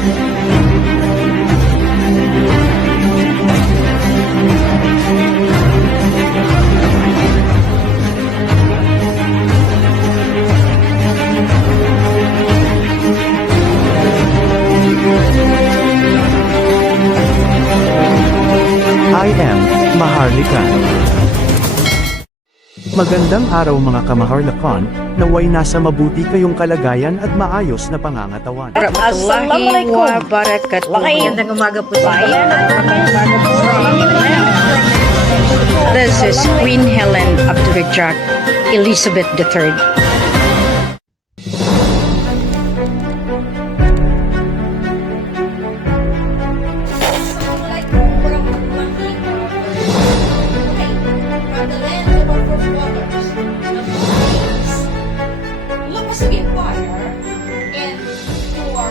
I am Maharlika. Magandang araw mga kamaharlakan, naway nasa mabuti kayong kalagayan at maayos na pangangatawan. Warahmatullahi wabarakatuh. Magandang umaga po sa inyo. This is Queen Helen Abdurrahman Elizabeth III.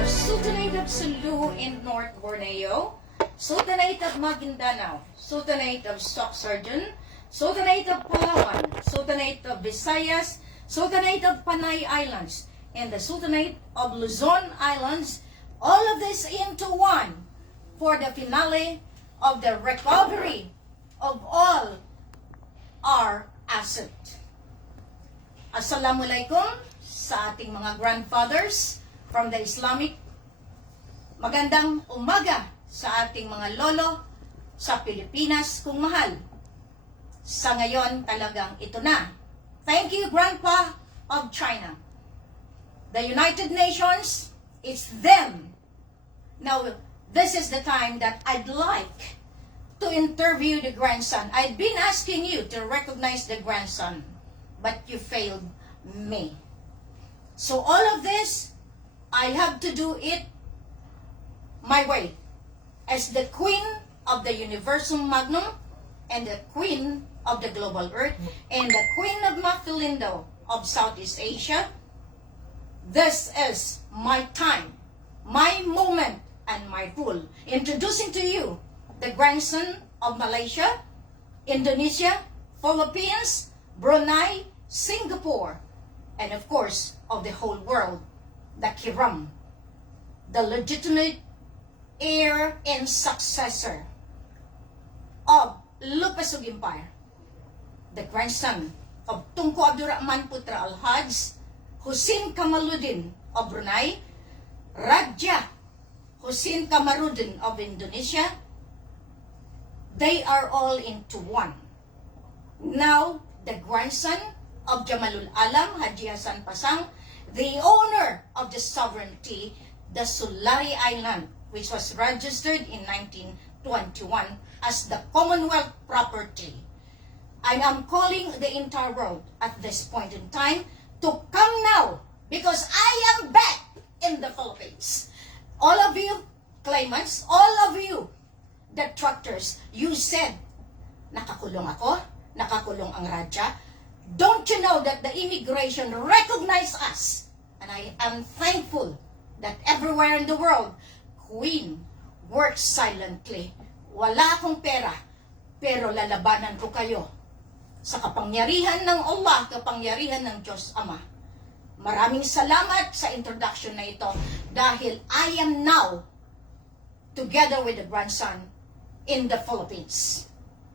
Sultanate of Sulu in North Borneo, Sultanate of Maguindanao, Sultanate of Sorsogon, Sultanate of Palawan, Sultanate of Visayas, Sultanate of Panay Islands, and the Sultanate of Luzon Islands, all of this into one for the finale of the recovery of all our asset. Assalamualaikum sa ating mga grandfathers from the Islamic. Magandang umaga sa ating mga lolo sa Pilipinas kung mahal. Sa ngayon talagang ito na. Thank you, Grandpa of China. The United Nations, it's them. Now, this is the time that I'd like to interview the grandson. I've been asking you to recognize the grandson, but you failed me. So all of this, I have to do it my way. As the Queen of the Universum Magnum, and the Queen of the Global Earth, and the Queen of Maphilindo of Southeast Asia, this is my time, my moment, and my rule. Introducing to you the grandson of Malaysia, Indonesia, Philippines, Brunei, Singapore, and of course, of the whole world, the Kiram, the legitimate heir and successor of Lupasug Empire, the grandson of Tunku Abdurrahman Putra Al-Hajj, Hussein Kamaluddin of Brunei, Raja Hussein Kamaruddin of Indonesia. They are all into one. Now, the grandson of Jamalul Alam, Haji Hassan Pasang, the owner of the sovereignty, the Sulari Island, which was registered in 1921 as the Commonwealth property. I am calling the entire world at this point in time to come now because I am back in the Philippines. All of you claimants, all of you detractors, you said, nakakulong ako, nakakulong ang Raja. Don't you know that the immigration recognized us? And I am thankful that everywhere in the world, Queen works silently. Wala akong pera, pero lalabanan ko kayo sa kapangyarihan ng Allah, kapangyarihan ng Diyos Ama. Maraming salamat sa introduction na ito dahil I am now together with the grandson in the Philippines.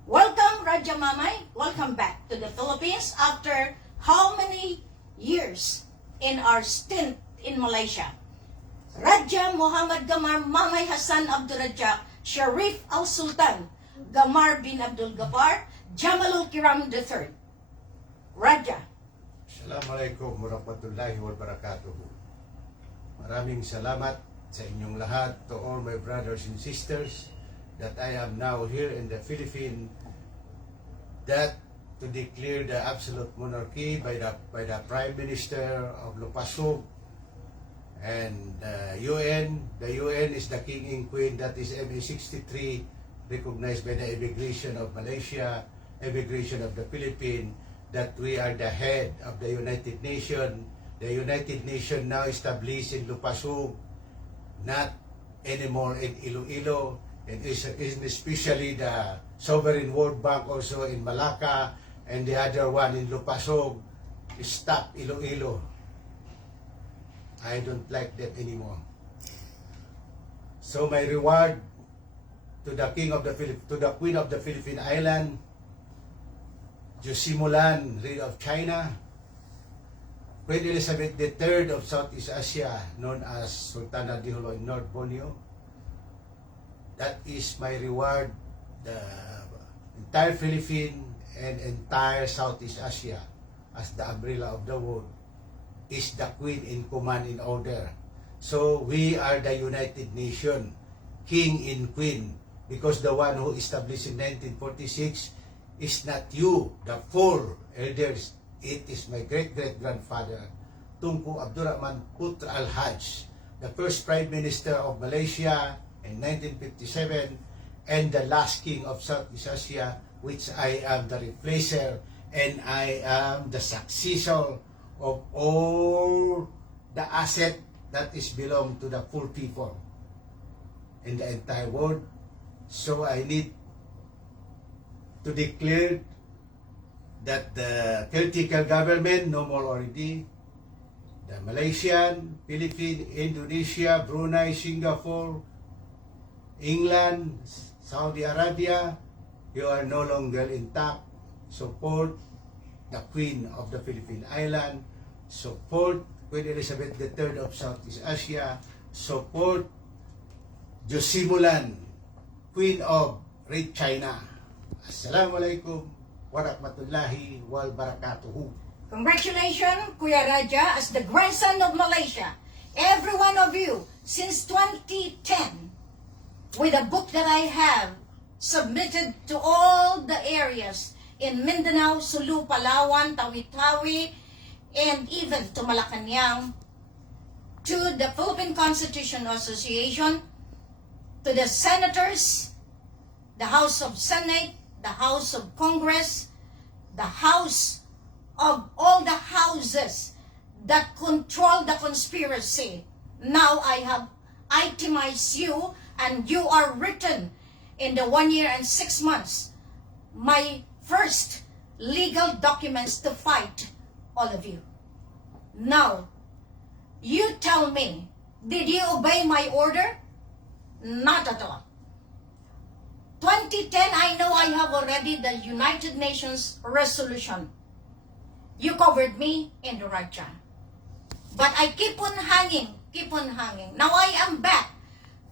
Welcome, Raja Mamay. Welcome back to the Philippines after how many years in our stint in Malaysia? Raja Muhammad Gamar Mamay Hassan Abdurrahman Sharif Al-Sultan Gamar bin Abdul Ghaffar Jamalul Kiram III. Raja. Assalamualaikum warahmatullahi wabarakatuh. Maraming salamat sa inyong lahat, to all my brothers and sisters, that I am now here in the Philippines, that to declare the absolute monarchy by the Prime Minister of Lupasug, and the UN is the King and Queen, that is MA63, recognized by the immigration of Malaysia, immigration of the Philippines, that we are the head of the United Nations. The United Nations now established in Lupasug, not anymore in Iloilo, and is especially the Sovereign World Bank also in Malacca, and the other one in Lupasug. Stop Iloilo. I don't like that anymore. So my reward to the to the Queen of the Philippine Island, Josimulan, Reign of China, Queen Elizabeth III of Southeast Asia, known as Sultana Diholo in North Borneo. That is my reward. The entire Philippine and entire Southeast Asia as the umbrella of the world is the Queen in command in order. So we are the United Nation, King and Queen, because the one who established in 1946 is not you, the four elders. It is my great-great-grandfather, Tunku Abdurrahman Putra Al-Hajj, the first Prime Minister of Malaysia in 1957, and the last King of Southeast Asia, which I am the replacer, and I am the successor of all the asset that is belong to the full people in the entire world. So I need to declare that the political government no more already, the Malaysian, Philippines, Indonesia, Brunei, Singapore, England, Saudi Arabia, you are no longer intact. Support the Queen of the Philippine Island, support Queen Elizabeth III of Southeast Asia, support Josimulan, Queen of Red China. Assalamualaikum warahmatullahi wabarakatuh. Congratulations, Kuya Raja, as the grandson of Malaysia. Every one of you, since 2010, with a book that I have submitted to all the areas in Mindanao, Sulu, Palawan, Tawi-Tawi, and even to Malacanang, to the Philippine Constitution Association, to the senators, the House of Senate, the House of Congress, the House of all the houses that control the conspiracy. Now I have itemized you, and you are written in the 1 year and 6 months, my first legal documents to fight all of you. Now, you tell me, did you obey my order? Not at all. 2010, I know I have already the United Nations resolution. You covered me in the Raja. But I keep on hanging. Now I am back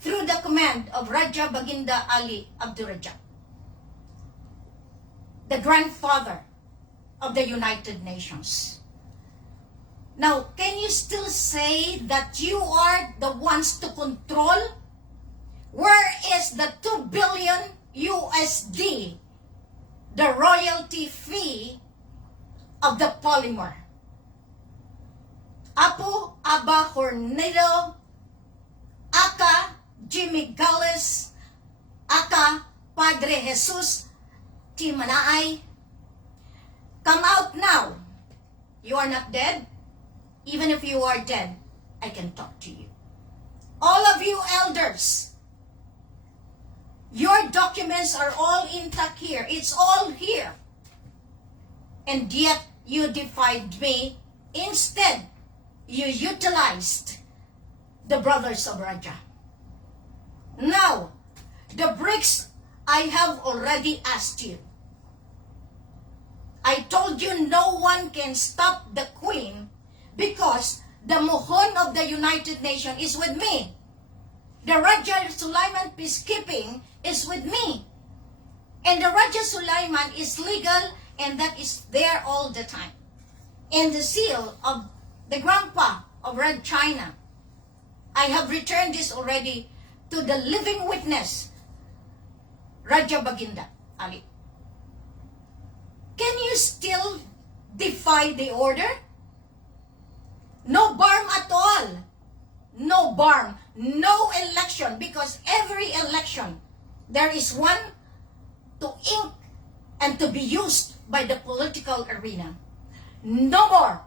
through the command of Raja Baginda Ali Abdurrajak, the grandfather of the United Nations. Now, can you still say that you are the ones to control? Where is the 2 billion USD, the royalty fee of the polymer? Apo Aba Hornido, Aka Jimmy Gales, Aka Padre Jesus Timanaay, come out now. You are not dead. Even if you are dead, I can talk to you. All of you elders, your documents are all intact here. It's all here. And yet, you defied me. Instead, you utilized the brothers of Raja. Now, the BRICS, I have already asked you. I told you no one can stop the Queen because the Mohon of the United Nations is with me. The Raja Sulaiman peacekeeping is with me. And the Raja Sulaiman is legal, and that is there all the time. And the seal of the grandpa of Red China, I have returned this already to the living witness, Raja Baginda Ali. Can you still defy the order? No barm at all. No barm. No election, because every election, there is one to ink and to be used by the political arena. No more.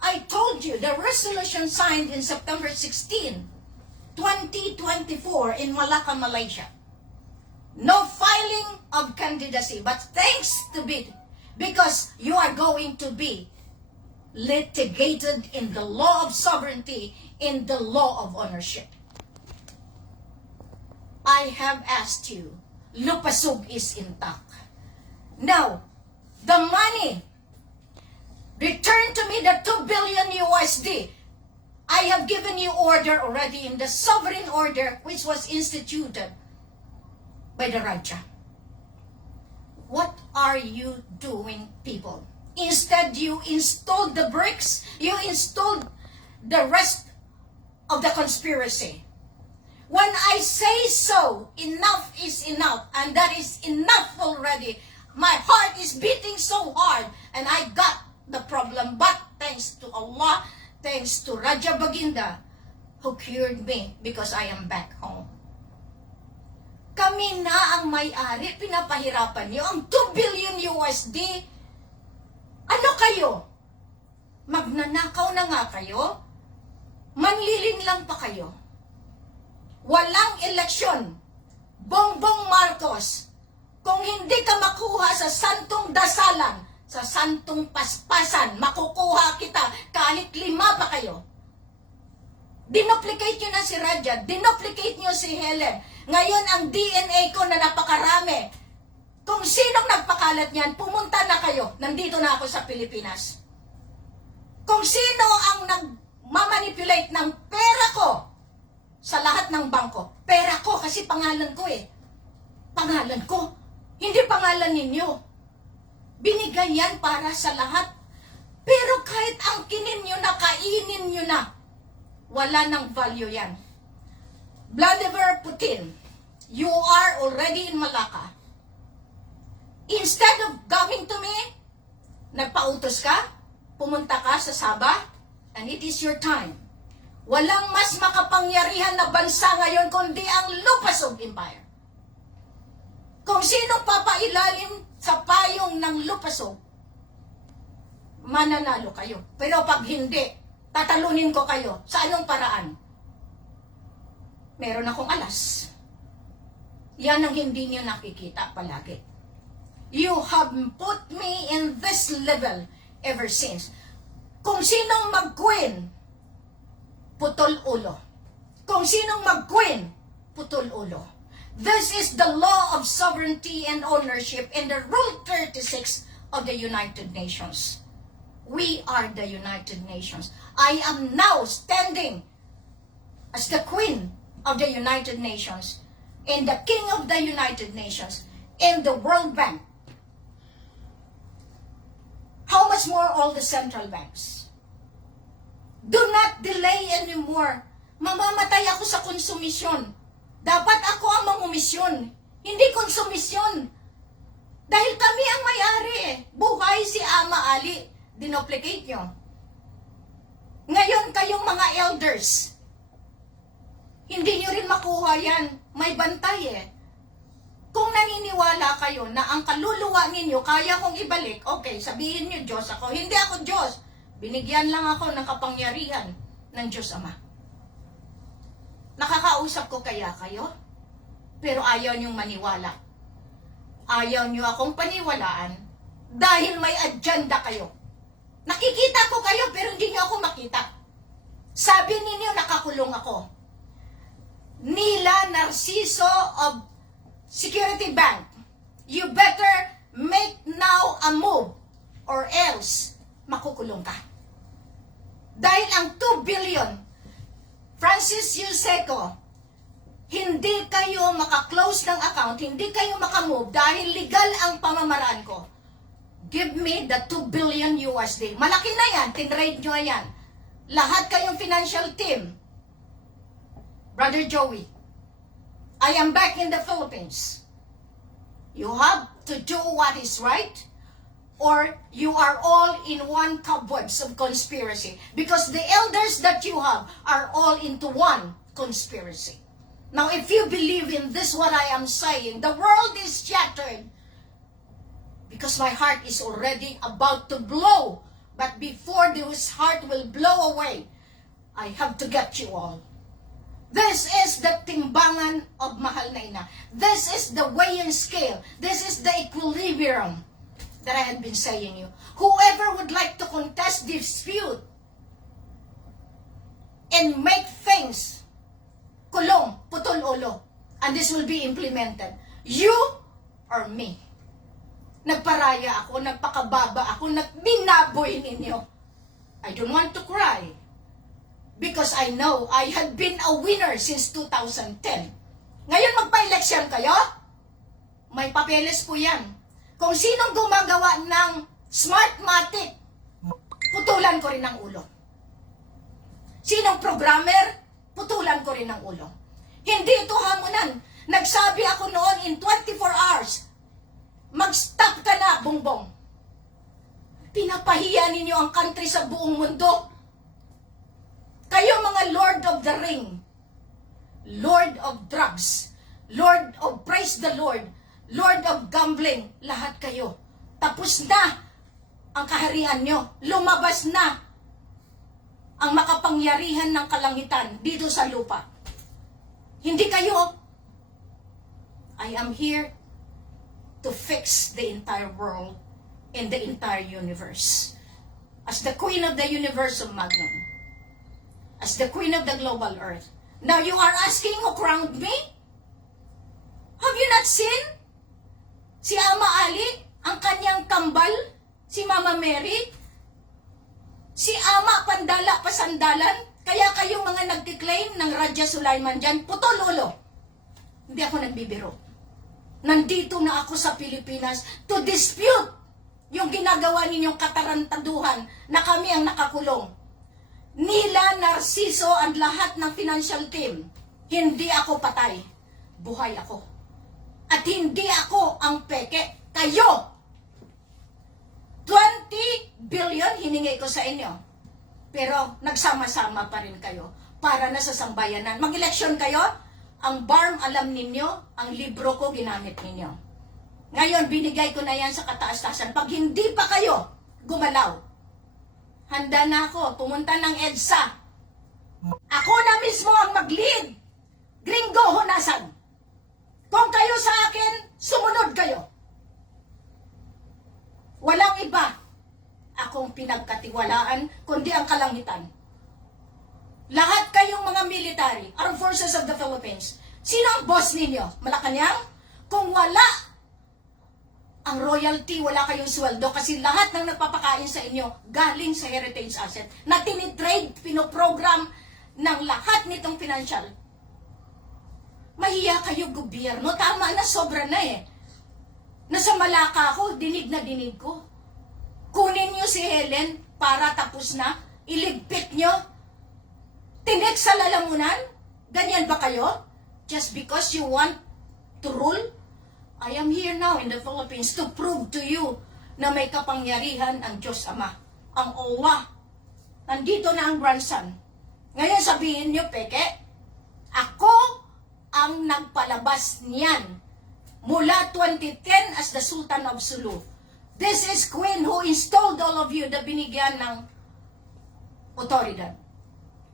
I told you the resolution signed in September 16, 2024 in Malacca, Malaysia. No filing of candidacy, but thanks to be, because you are going to be litigated in the law of sovereignty, in the law of ownership. I have asked you, Lupasug is intact. Now, the money, return to me the 2 billion USD. I have given you order already in the sovereign order which was instituted by the Raja. What are you doing, people? Instead, you installed the bricks, you installed the rest of the conspiracy. When I say so, enough is enough, and that is enough already. My heart is beating so hard, and I got the problem. But thanks to Allah, thanks to Raja Baginda, who cured me because I am back home. Kami na ang may-ari, pinapahirapan niyo ang 2 billion USD. Ano kayo? Magnanakaw na nga kayo? Manliling lang pa kayo? Walang eleksyon. Bongbong Marcos, kung hindi ka makuha sa santong dasalan, sa santong paspasan, makukuha kita kahit 5 pa kayo. Dinuplicate nyo na si Raja, dinuplicate nyo si Helen. Ngayon ang DNA ko na napakarami. Kung sinong nagpakalat niyan, pumunta na kayo. Nandito na ako sa Pilipinas. Kung sino ang nagmamanipulate ng pera ko sa lahat ng bangko. Pera ko kasi pangalan ko eh. Pangalan ko. Hindi pangalan ninyo. Binigay yan para sa lahat. Pero kahit angkinin nyo na, kainin nyo na, wala ng value yan. Vladimir Putin, you are already in Malacca. Instead of coming to me, nagpautos ka, pumunta ka sa Sabah, and it is your time. Walang mas makapangyarihan na bansa ngayon kundi ang Lupasug Empire. Kung sinong papailalim sa payong ng Lupasug, mananalo kayo. Pero pag hindi, tatalunin ko kayo. Sa anong paraan? Meron akong alas. Yan ang hindi niyo nakikita palagi. You have put me in this level ever since. Kung sinong mag-queen, putol ulo. Kung sinong mag-queen, putol ulo. This is the law of sovereignty and ownership in the Rule 36 of the United Nations. We are the United Nations. I am now standing as the Queen of the United Nations and the King of the United Nations and the World Bank. How much more all the central banks? Do not delay anymore. Mamamatay ako sa konsumisyon. Dapat ako ang mangumisyon, hindi konsumisyon. Dahil kami ang may-ari eh. Buhay si Ama Ali. Dinuplicate nyo. Ngayon kayong mga elders, hindi nyo rin makuha yan. May bantay eh. Kung naniniwala kayo na ang kaluluwa ninyo kaya kong ibalik, okay, sabihin nyo Diyos ako. Hindi ako Diyos. Binigyan lang ako ng kapangyarihan ng Diyos Ama. Nakakausap ko kaya kayo? Pero ayaw niyong maniwala. Ayaw niyo akong paniwalaan dahil may agenda kayo. Nakikita ko kayo pero hindi niyo ako makita. Sabi ninyo nakakulong ako. Nila Narciso of Security Bank, you better make now a move or else makukulong ka. Dahil ang 2 billion, Francis Yuseco, hindi kayo makaklose ng account, hindi kayo makamove dahil legal ang pamamaraan ko. Give me the 2 billion USD. Malaki na yan, tinrade nyo yan. Lahat kayong financial team. Brother Joey, I am back in the Philippines. You have to do what is right, or you are all in one cobwebs of conspiracy. Because the elders that you have are all into one conspiracy. Now, if you believe in this, what I am saying, the world is shattered. Because my heart is already about to blow. But before this heart will blow away, I have to get you all. This is the timbangan of Mahal na Ina. This is the weighing scale. This is the equilibrium that I had been saying you. Whoever would like to contest, dispute, and make things kulong, putol ulo, And this will be implemented. You or me. Nagparaya ako, nagpakababa ako, binaboy ninyo. I don't want to cry. Because I know I had been a winner since 2010. Ngayon magpa-election kayo? May papeles po yan. Kung sinong gumagawa ng Smartmatic, putulan ko rin ang ulo. Sinong programmer, putulan ko rin ang ulo. Hindi ito hamunan. Nagsabi ako noon in 24 hours, mag-stop ka na, Bongbong. Pinapahiya ninyo ang country sa buong mundo. Kayo mga Lord of the Ring, Lord of drugs, Lord of praise the Lord, Lord of gambling, lahat kayo. Tapos na ang kaharian nyo. Lumabas na ang makapangyarihan ng kalangitan dito sa lupa. Hindi kayo. I am here to fix the entire world and the entire universe. As the Queen of the Universum Magnum. As the Queen of the global earth. Now you are asking who crowned me? Have you not seen? Si Ama Ali, ang kanyang kambal, si Mama Mary, si Ama Pandala Pasandalan, kaya kayong mga nagtiklaim ng Raja Sulaiman dyan, putol ulo. Hindi ako nagbibiro. Nandito na ako sa Pilipinas to dispute yung ginagawa ninyong katarantaduhan na kami ang nakakulong. Nila, Narciso, at lahat ng financial team, hindi ako patay. Buhay ako. At hindi ako ang peke. Kayo! 20 billion hiningi ko sa inyo. Pero nagsama-sama pa rin kayo para na sa sambayanan. Mag-eleksyon kayo, ang BARM alam ninyo, ang libro ko ginamit ninyo. Ngayon, binigay ko na yan sa kataas-taasan. Pag hindi pa kayo gumalaw, handa na ako, pumunta ng EDSA. Ako na mismo ang mag-lead. Gringo Honasan. Kung kayo sa akin, sumunod kayo. Walang iba akong pinagkatiwalaan, kundi ang kalangitan. Lahat kayong mga military, Armed Forces of the Philippines, sino ang boss ninyo? Malacanang? Kung wala ang royalty, wala kayong sweldo kasi lahat ng nagpapakain sa inyo galing sa heritage asset na tinitrade, pinoprogram ng lahat nitong financial. Mahiya kayo gobyerno, tama na, sobra na eh. Nasa Malacca ako, dinig na dinig ko. Kunin nyo si Helen para tapos na, iligpit nyo. Tinik sa lalamunan? Ganyan ba kayo? Just because you want to rule? I am here now in the Philippines to prove to you na may kapangyarihan ang Diyos Ama, ang Allah. Nandito na ang grandson. Ngayon sabihin nyo, peke, ako ang nagpalabas niyan mula 2010 as the Sultan of Sulu. This is Queen who installed all of you na binigyan ng otoridad.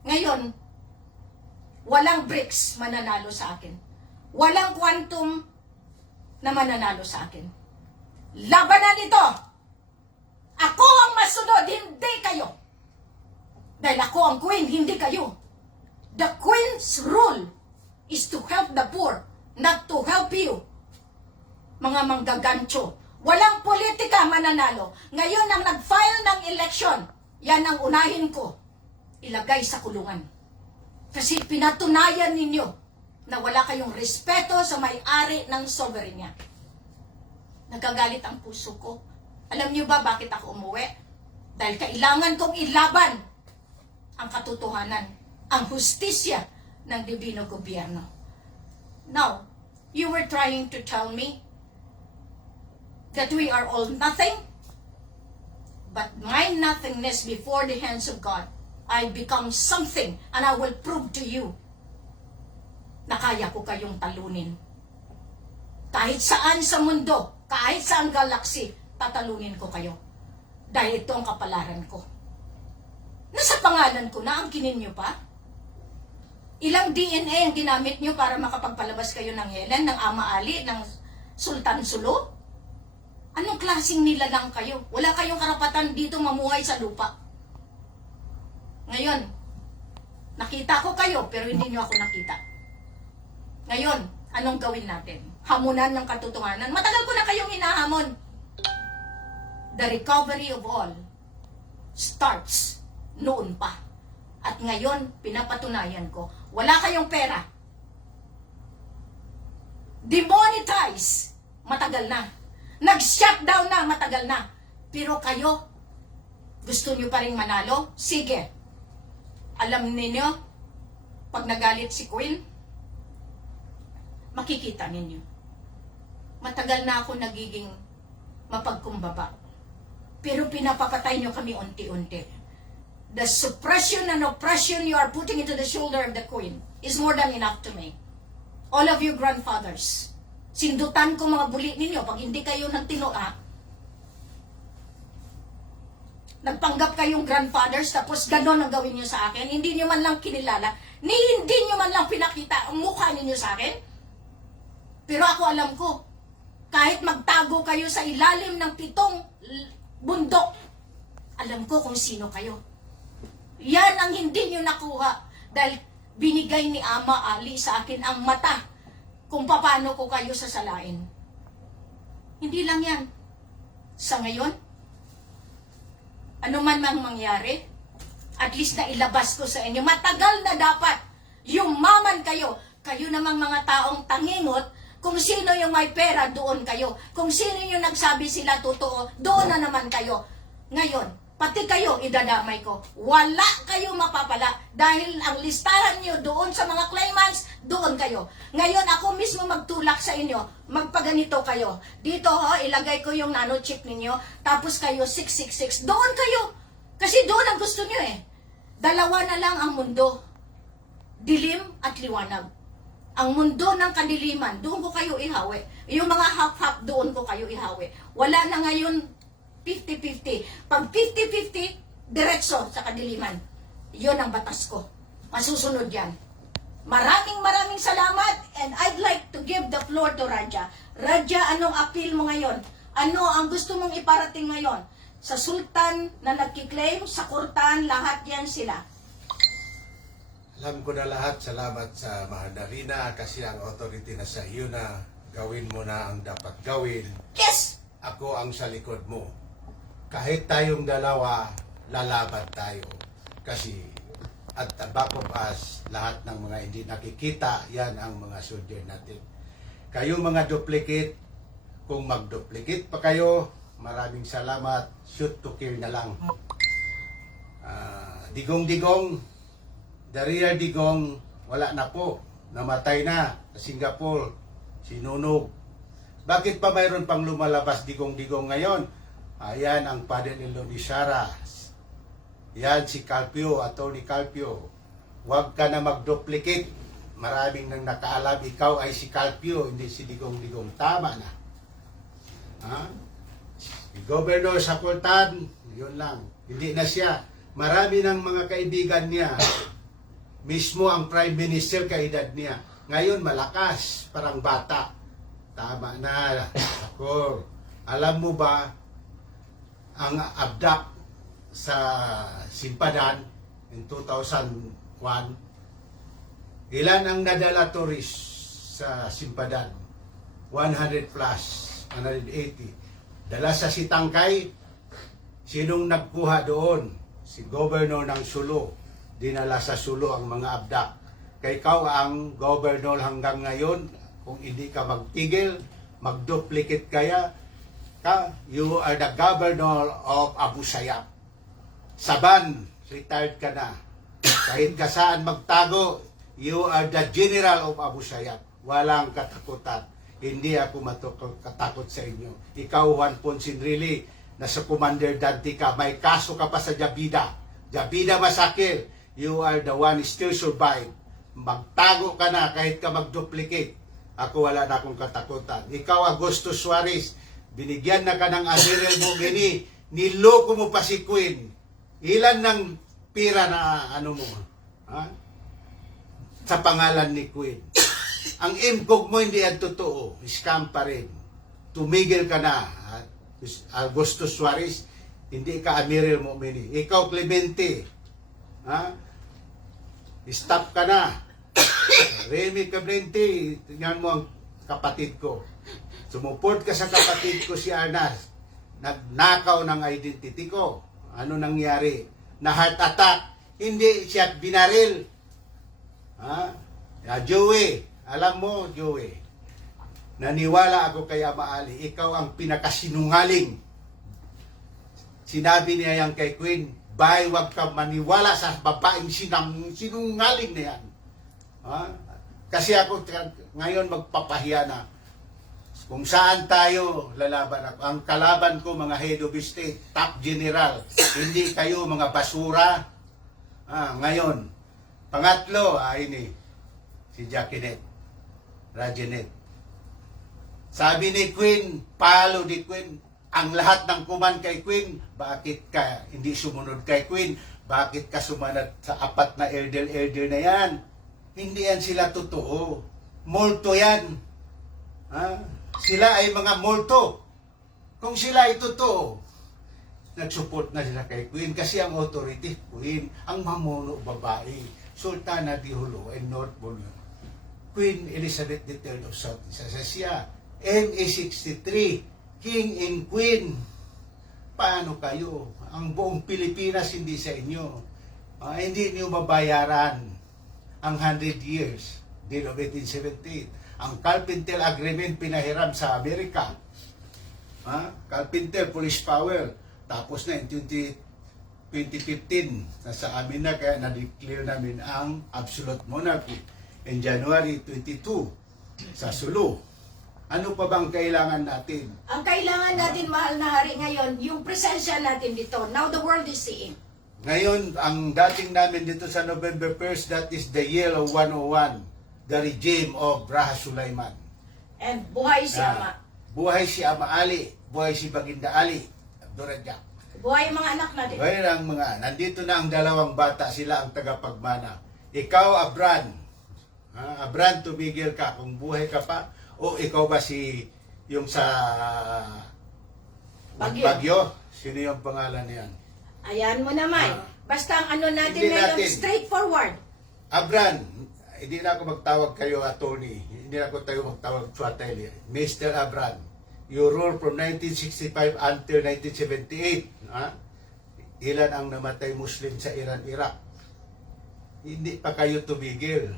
Ngayon, walang BRICS mananalo sa akin. Walang quantum na mananalo sa akin. Labanan ito! Ako ang masunod, hindi kayo. Dahil ako ang queen, hindi kayo. The queen's rule is to help the poor, not to help you. Mga manggagancho. Walang politika mananalo. Ngayon ang nag-file ng election, yan ang unahin ko. Ilagay sa kulungan. Kasi pinatunayan ninyo na wala kayong respeto sa may-ari ng soberenya. Nagagalit ang puso ko. Alam niyo ba bakit ako umuwi? Dahil kailangan kong ilaban ang katotohanan, ang hustisya ng Divino Gobyerno. Now, you were trying to tell me that we are all nothing, but my nothingness before the hands of God, I become something, and I will prove to you na kaya ko kayong talunin. Kahit saan sa mundo, kahit saan galaxy, tatalunin ko kayo. Dahil ito ang kapalaran ko. Nasa pangalan ko na, ang kinin nyo pa? Ilang DNA ang ginamit nyo para makapagpalabas kayo ng Helen, ng Ama Ali, ng Sultan Sulu? Anong klaseng nilalang kayo? Wala kayong karapatan dito mamuhay sa lupa. Ngayon, nakita ko kayo pero hindi nyo ako nakita. Ngayon, Anong gawin natin? Hamunan ng katotohanan. Matagal ko na kayong hinahamon. The recovery of all starts noon pa. At ngayon, pinapatunayan ko, wala kayong pera. Demonetize, matagal na. Nag-shutdown na, matagal na. Pero kayo, gusto nyo pa rin manalo? Sige. Alam ninyo, pag nagalit si Queen, makikita ninyo. Matagal na ako nagiging mapagkumbaba. Pero pinapapatay nyo kami unti-unti. The suppression and oppression you are putting into the shoulder of the Queen is more than enough to me. All of you grandfathers, sindutan ko mga buli ninyo pag hindi kayo nagtinua. Nagpanggap kayong grandfathers tapos ganon ang gawin nyo sa akin. Hindi nyo man lang kinilala. Hindi nyo man lang pinakita ang mukha ninyo sa akin. Pero ako alam ko, kahit magtago kayo sa ilalim ng 7 bundok, alam ko kung sino kayo. Yan ang hindi nyo nakuha dahil binigay ni Ama Ali sa akin ang mata kung paano ko kayo sasalain. Hindi lang yan. Sa ngayon, ano man mang mangyari, at least na ilabas ko sa inyo. Matagal na dapat yumaman kayo. Kayo namang mga taong tangingot, kung sino yung may pera, doon kayo. Kung sino yung nagsabi sila totoo, doon na naman kayo. Ngayon, pati kayo idadamay ko. Wala kayo mapapala dahil ang listahan nyo doon sa mga claimants, doon kayo. Ngayon, ako mismo magtulak sa inyo. Magpaganito kayo. Dito, ilagay ko yung nanochip ninyo. Tapos kayo, 666. Doon kayo. Kasi doon ang gusto nyo eh. Dalawa na lang ang mundo. Dilim at liwanag. Ang mundo ng kadiliman, doon ko kayo ihawi. Yung mga half-half, doon ko kayo ihawi. Wala na ngayon 50-50. Pag 50-50, diretso sa kadiliman. Yun ang batas ko. Masusunod yan. Maraming salamat and I'd like to give the floor to Raja. Raja, anong appeal mo ngayon? Ano ang gusto mong iparating ngayon? Sa sultan na nagkiklaim, sa kurtan, lahat yan sila. Alam ko na lahat, salamat sa Mahandarina kasi ang authority na sa iyo na gawin mo na ang dapat gawin. Yes! Ako ang sa likod mo. Kahit tayong dalawa, lalaban tayo. Kasi at the back of us, lahat ng mga hindi nakikita, yan ang mga soldier natin. Kayo mga duplicate, kung mag-duplicate pa kayo, maraming salamat. Shoot to kill na lang. Digong-digong, the real Digong, wala na po. Namatay na sa Singapore, sinunog. Bakit pa mayroon pang lumalabas Digong-digong ngayon? Ayan ang father-in-law ni Sarah. Yan si Calpio, Atty. Calpio. Huwag ka na mag-duplicate. Maraming nang nakaalam, ikaw ay si Calpio, hindi si Digong-digong. Tama na. Ha? Si Governor Sakultan, yun lang. Hindi na siya. Marami ng mga kaibigan niya. Mismo ang Prime Minister, kaedad niya. Ngayon, malakas, parang bata. Tama na. Ako, alam mo ba, ang abduct sa Simpadan in 2001, ilan ang nadala tourist sa Simpadan? 100 plus, 180. Dala sa Sitangkay, sinong nagkuha doon? Si Governor ng Sulu. Dinala sa Sulu ang mga abduct. Kay ikaw ang governor hanggang ngayon, kung hindi ka magtigil, mag-duplicate kaya, you are the governor of Abu Sayyaf. Saban, retired ka na. Kahit ka saan magtago, you are the general of Abu Sayyaf. Walang katakutan. Hindi ako katakot sa inyo. Ikaw, Juan Poncinrilli, nasa Commander Dante ka, may kaso ka pa sa Jabida. Jabida Masakil, you are the one still survive. Magtago ka na kahit ka mag-duplicate. Ako wala na akong katakutan. Ikaw, Augusto Suarez, binigyan na ka ng Admiral Bugini, niloko mo pa si Queen. Ilan ng pira na ano mo? Ha? Sa pangalan ni Queen. Ang imkog mo hindi yan totoo. Scam pa rin. Tumigil ka na. Ha? Augusto Suarez, hindi ka Admiral Bugini. Ikaw, Clemente. Ha? Stop ka na. Remy Cabrente, tingnan mo ang kapatid ko. Sumuport ka sa kapatid ko si Anas. Nagnakaw ng identity ko. Ano nangyari? Na heart attack. Hindi siya binaril. Ha? Joey, alam mo, Joey, naniwala ako kay Ama Ali. Ikaw ang pinakasinungaling. Sinabi niya yan kay Queen, bay, wag ka maniwala sa babaeng sinungaling na yan. Ha? Kasi ako ngayon magpapahiya na. Kung saan tayo lalaban ako. Ang kalaban ko mga head of state, top general. Hindi kayo mga basura. Ngayon, pangatlo, ini, si Jacqueline, Rajanet. Sabi ni Queen, palo ni Queen, ang lahat ng kuman kay Queen, bakit ka hindi sumunod kay Queen? Bakit ka sumanad sa apat na elder na yan? Hindi yan sila totoo. Multo yan. Ha? Sila ay mga multo. Kung sila ay totoo, nagsupport na sila kay Queen kasi ang authority, Queen, ang mamuno babae, Sultana di Hulu and North Borneo. Queen Elizabeth III of Southeast Asia, MA63, King and Queen. Paano kayo? Ang buong Pilipinas hindi sa inyo. Hindi niyo mabayaran ang 100 years, Deal of 1878. Ang Carpenter Agreement pinahiram sa Amerika. Carpenter Police Power. Tapos na in 2015, nasa amin na kaya na-declare namin ang Absolute Monarchy in January 22 sa Sulu. Ano pa bang kailangan natin? Ang kailangan natin, mahal na hari, ngayon, yung presensya natin dito. Now the world is seeing. Ngayon, ang dating namin dito sa November 1st, that is the year of 101, the regime of Braha Sulaiman. And buhay si Ama. Buhay si Ama Ali, buhay si Baginda Ali, Abdurrajak. Buhay yung mga anak natin. Buhay ang mga, nandito na ang dalawang bata, sila ang tagapagmana. Ikaw, Abran. Abran, tumigil ka kung buhay ka pa. O ikaw ba si, yung sa Bagyo? Sino yung pangalan niyan? Ayan mo naman. Basta ang ano natin Hindi ngayon, natin. straightforward. Abran, hindi na ako magtawag kayo attorney. Hindi na ako tayo magtawag Chuateli. Mr. Abran, you rule from 1965 until 1978. Ilan ang namatay Muslim sa Iran, Iraq? Hindi pa kayo tumigil.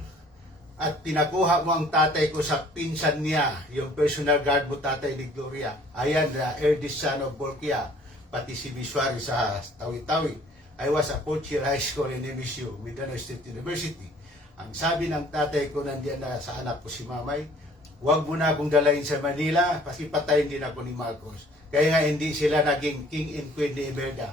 At pinakuha mo ang tatay ko sa pinsan niya, yung personal guard mo tatay ni Gloria. Ayan, the eldest son of Bolkia, pati si Biswari sa Tawi-Tawi. I was a fourth year high school in MSU, Mindanao State University. Ang sabi ng tatay ko nandiyan na sa anak ko si Mamay, huwag mo na akong dalayin sa Manila, kasi patayin din ako ni Marcos. Kaya nga hindi sila naging king and queen ni Imelda.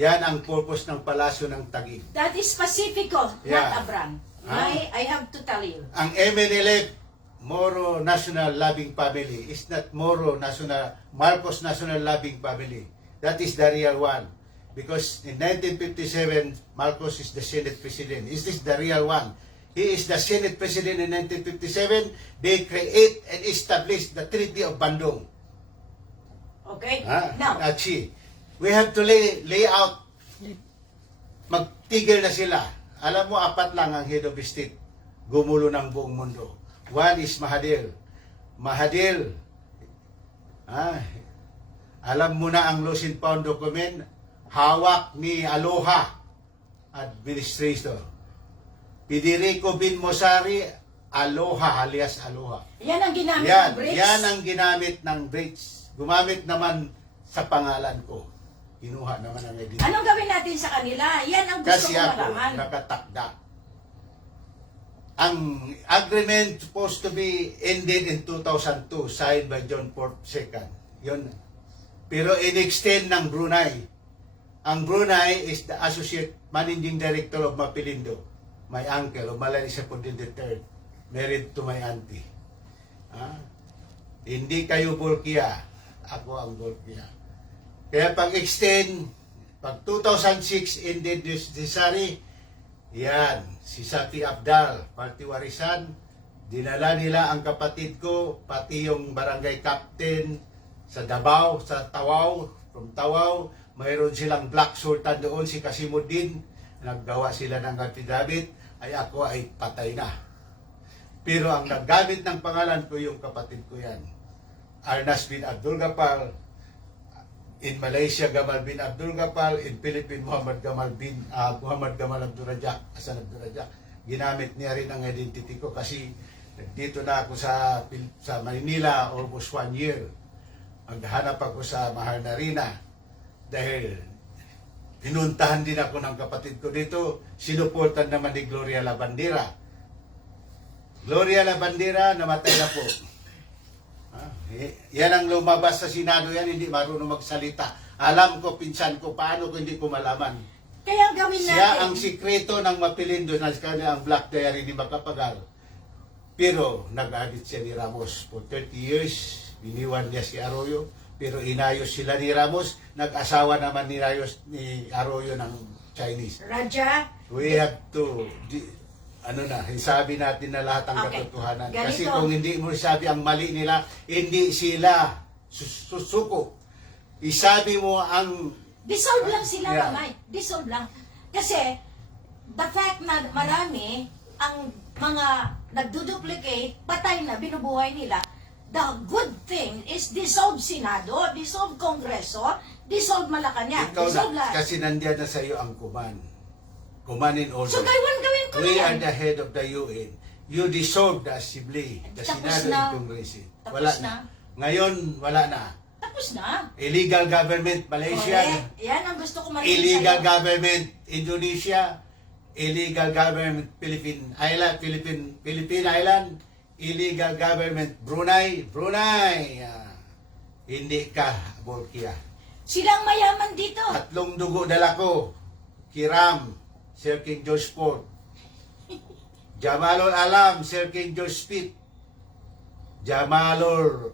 Yan ang purpose ng palasyo ng Taguig. That is Pacifico, Yeah. not Abram. I have to tell you. Ang MNLF, Moro National Loving Family, is not Moro National, Marcos National Loving Family. That is the real one. Because in 1957, Marcos is the Senate President. Is this the real one? He is the Senate President in 1957. They create and establish the Treaty of Bandung. Okay? Now, We have to lay out, magtigil na sila. Alam mo, apat lang ang head of state, gumulo ng buong mundo. One is Mahathir. Mahathir, alam mo na ang lost and found document, hawak ni Aloha Administrator. Federico Bin Mosari, Aloha alias Aloha. yan ang ginamit ng BRICS. Yan ang ginamit ng BRICS. Gumamit naman sa pangalan ko. Kinuha naman ang edit. Anong gawin natin sa kanila? Yan ang gusto Kasi ko ako malaman. nakatakda. Ang agreement supposed to be ended in 2002, signed by John Paul II. Yun. Pero in-extend ng Brunei. Ang Brunei is the Associate Managing Director of Mapilindo. My uncle, of Malaysia Pudin III, married to my auntie. Hindi kayo Bolkia. Ako ang Bolkia. Kaya pag-extend, pag 2006 ended necessary, yan, si Sati Abdal, party warisan, dinala nila ang kapatid ko, pati yung barangay captain sa Davao, sa Tawau, from Tawau, mayroon silang Black Sultan doon, si Kasimuddin, naggawa sila ng affidavit, ay ako ay patay na. Pero ang naggamit ng pangalan ko yung kapatid ko yan. Arnas bin Abdul Gapal, in Malaysia Gamal bin Abdul Gapal, in Philippines Muhammad Gamal Abdul Rajak, Hasan Abdul Rajak. Ginamit niya rin ang identity ko kasi dito na ako sa Manila almost 1 year. Maghanap ako sa Maharnarina dahil pinuntahan din ako ng kapatid ko dito. Sinuportan naman ni Gloria Labandera. Gloria Labandera namatay na po. Yan ang lumabas sa Senado yan, hindi marunong magsalita. Alam ko, pinsan ko, paano ko hindi ko malaman. Kaya gawin natin. Siya ang sikreto ng mapilindo na kanya ang Black Diary ni Macapagal. Pero nag-adit siya ni Ramos for 30 years. Iniwan niya si Arroyo. Pero inayos sila ni Ramos. Nag-asawa naman ni Arroyo ng Chinese. Raja, We have to, sabi natin na lahat ang Okay. katotohanan. Ganito. Kasi kung hindi mo sabi ang mali nila, hindi sila susuko. Isabi mo ang dissolve lang sila, Yeah. kamay. Dissolve lang. Kasi, the fact na marami ang mga nagduduplicate, patay na, binubuhay nila, the good thing is dissolve Senado, dissolve Kongreso, dissolve Malacanang, ikaw dissolve na, lahat. kasi nandiyan na sa iyo ang command. Command in order. So, gawin ko na We yan. are the head of the UN. You dissolve the Assembly, the Tapos Senado na. and Congress. Tapos Wala na. Ngayon, wala na. Tapos na. Illegal government, Malaysia. Correct. Yan ang gusto ko marinig Illegal sa'yo. government, Indonesia. Illegal government, Philippine Island. Illegal government, Brunei. Hindi ka, Bolkia. Silang mayaman dito. Tatlong dugo dala ko. Kiram, Sir King George IV. Jamalul Alam, Sir King George V. Jamalur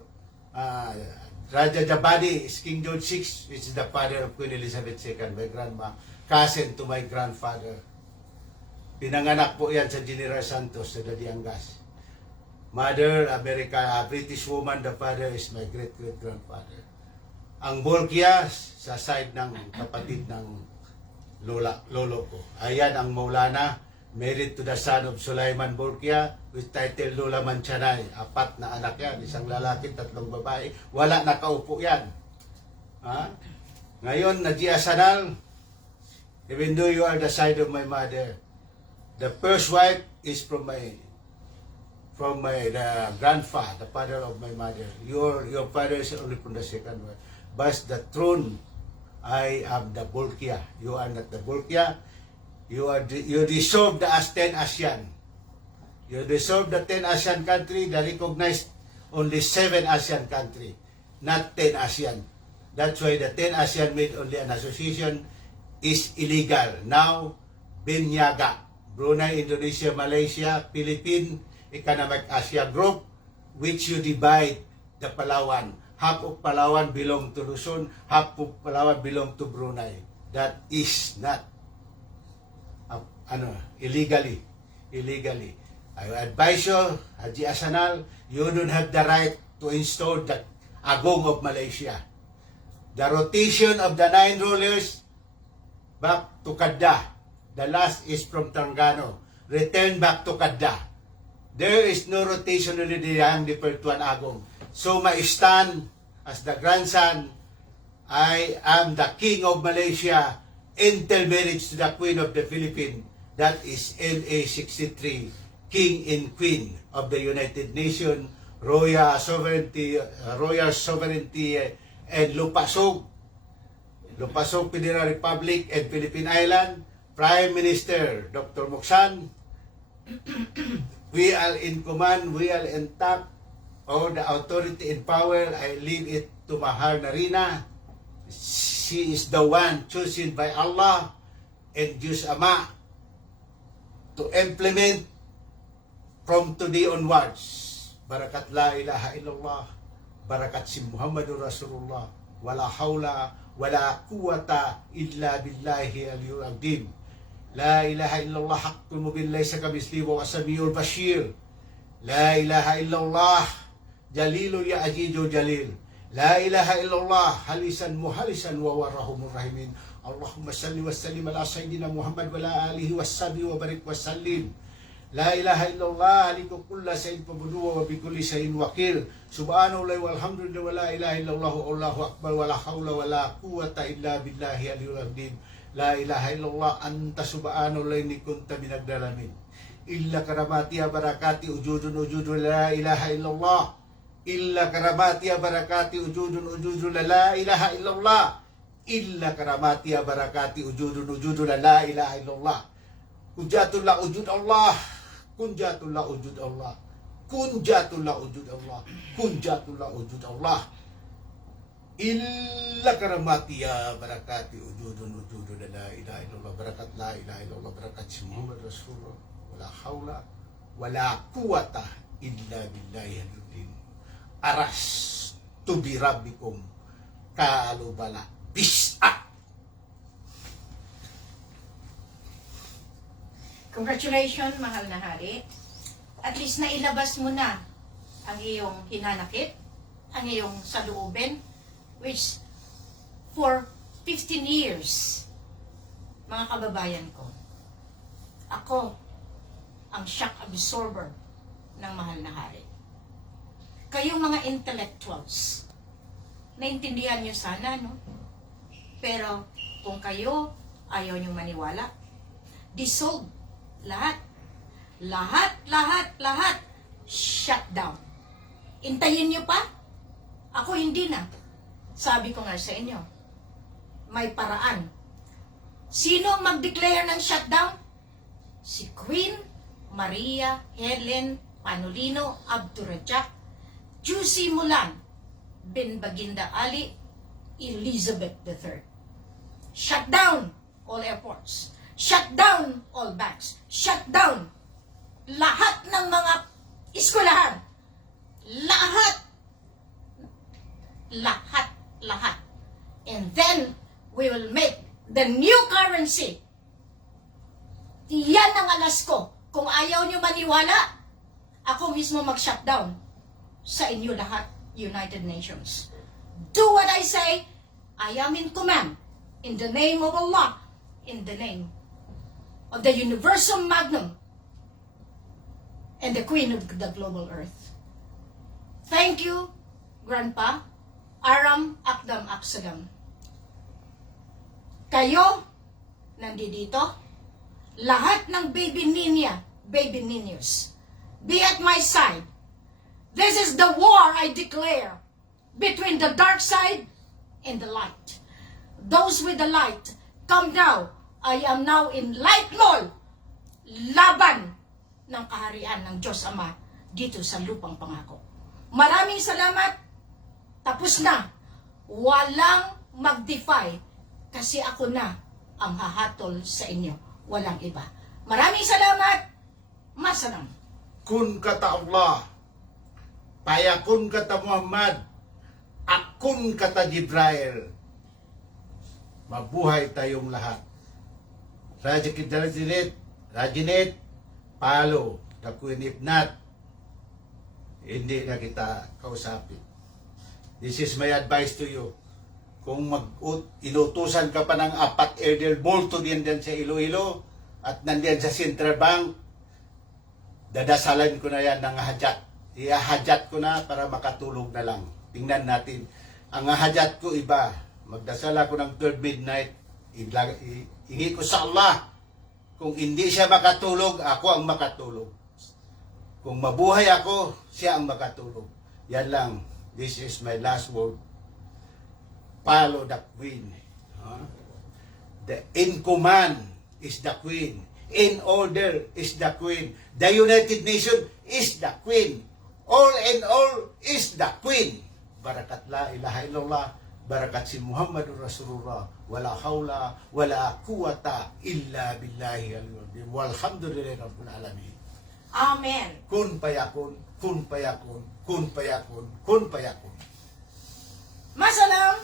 Raja Jabadi is King George VI, which is the father of Queen Elizabeth II, my grandma, cousin to my grandfather. Pinanganak po yan sa General Santos, sa Dadiangas. Mother, a British woman, the father is my great-great-grandfather. Ang Bolkia, sa side ng kapatid ng lolo ko. Ayan ang Maulana, married to the son of Sulaiman Bolkia, with title Lola Manchanay. 4 na anak yan, isang lalaki, 3 babae. Wala nakaupo yan. Ha? Ngayon, Nadia Sanal, even though you are the side of my mother, the first wife is from my the grandfather, the father of my mother. Your father is only from the second wife. But the throne, I am the Bolkia. You are not the Bolkia. You deserve the 10 ASEAN. You deserve the 10 ASEAN country. They recognize only 7 ASEAN country, not 10 ASEAN. That's why the 10 ASEAN made only an association is illegal. Now, Binyaga, Brunei, Indonesia, Malaysia, Philippines, Economic Asia Group, which you divide the Palawan. Half of Palawan belong to Luzon, half of Palawan belong to Brunei. That is not illegally. I advise you, Haji Asanal, you don't have the right to install the Agong of Malaysia. The rotation of the 9 rulers back to Kedah. The last is from Terengganu. Return back to Kedah. There is no rotation already. I am referred to an Agong. So my stand as the grandson, I am the king of Malaysia, enter marriage to the queen of the Philippines. That is LA 63, king and queen of the United Nations, royal sovereignty, and Lupasog, Federal Republic and Philippine Island, Prime Minister Dr. Muksan. We are in command, we are intact. All the authority and power, I leave it to Maharnarina. She is the one chosen by Allah and Diyos Ama to implement from today onwards. Barakat la ilaha illallah, barakat si Muhammadur Rasulullah, wala hawla, wala quwata illa billahi aliyul azim. La ilaha illallah haqqul mubin laysa kamithlihi wa samiul bashir. La ilaha illallah jalilu ya ajizu jalil. La ilaha illallah halisan muhalisan wa warahumur rahimin. Allahumma salli wa sallim ala sayyidina Muhammad wa ala alihi wa sahbihi wa barik wa sallim. La ilaha illallah aliku kulla sayyid pabuduwa wa bikulli sayyid wakil. Subhanallah walhamdulillah wa la ilaha illallah Allahu akbar wa la hawla wa la quwata illa billahi aliyul azim. La ilaha illallah anta subhanallah inni kunta minad-dalamin. Illa karamati barakati ujudun la ilaha illallah. Illa karamati barakati ujudun la ilaha illallah. Illa karamati barakati ujudun la ilaha illallah. Hujatullah ujud Allah. Kunjatullah ujud Allah. Kunjatullah ujud Allah. Kunjatullah ujud Allah. Illa karamati ya barakati ujudun la ilaha illallah. Barakat la ilaha illallah. Barakat Muhammad Rasulullah. Wala hawla wala quwata illa billahi al-azim. Aras tubi rabbikum kalubala bis'a. Congratulations, mahal na hari. At least nailabas mo na ang iyong hinanakit, ang iyong saluubin, which for 15 years, mga kababayan ko, ako ang shock absorber ng mahal na hari. Kayong mga intellectuals, naintindihan nyo sana, no? Pero kung kayo ayaw nyo maniwala, dissolve lahat. Lahat. Shut down. Intayin nyo pa? Ako hindi na. Sabi ko nga sa inyo, may paraan. Sino mag-declare ng shutdown? Si Queen Maria Helen Panolino Abdurrahman, Juicy Mulan bin Baginda Ali Elizabeth III. Shut down all airports. Shut down all banks. Shut down lahat ng mga eskwelahan. Lahat. And then, we will make the new currency. Yan ang alas ko. Kung ayaw nyo maniwala, ako mismo mag-shutdown sa inyo lahat, United Nations. Do what I say. I am in command. In the name of Allah. In the name of the Universal Magnum and the Queen of the Global Earth. Thank you, Grandpa Aram Akdam Aksadam. Kayo, nandito, lahat ng baby ninyos, be at my side. This is the war I declare between the dark side and the light. Those with the light, come now. I am now in light mall. Laban ng kaharian ng Diyos Ama dito sa lupang pangako. Maraming salamat. Tapos na. Walang mag-defy kasi ako na ang hahatol sa inyo. Walang iba. Maraming salamat. Masalam. Kun kata Allah, payakun kata Muhammad, akun kata Jibril. Mabuhay tayong lahat. Rajinit, palo, takuinipnat, hindi na kita kausapin. This is my advice to you. Kung inutusan ka pa ng 4 Erdel Bolton yan sa Iloilo at nandiyan sa Central Bank, dadasalan ko na yan ng hajat. Ihahajat ko na para makatulog na lang. Tingnan natin. Ang hajat ko iba. Magdasal ako ng 12 midnight. Hingi ko sa Allah. Kung hindi siya makatulog, ako ang makatulog. Kung mabuhay ako, siya ang makatulog. Yan lang. This is my last word. Follow the Queen. The in command is the Queen. In order is the Queen. The United Nations is the Queen. All in all is the Queen. Barakat la ilaha illallah. Barakat si Muhammadur Rasulullah. Wala hawla, wala quwata illa billahi al-azim. Walhamdulillahi rabbil alamin. Amen. Kun payakun, kun payakun, kun payakun, kun payakun. Masalam.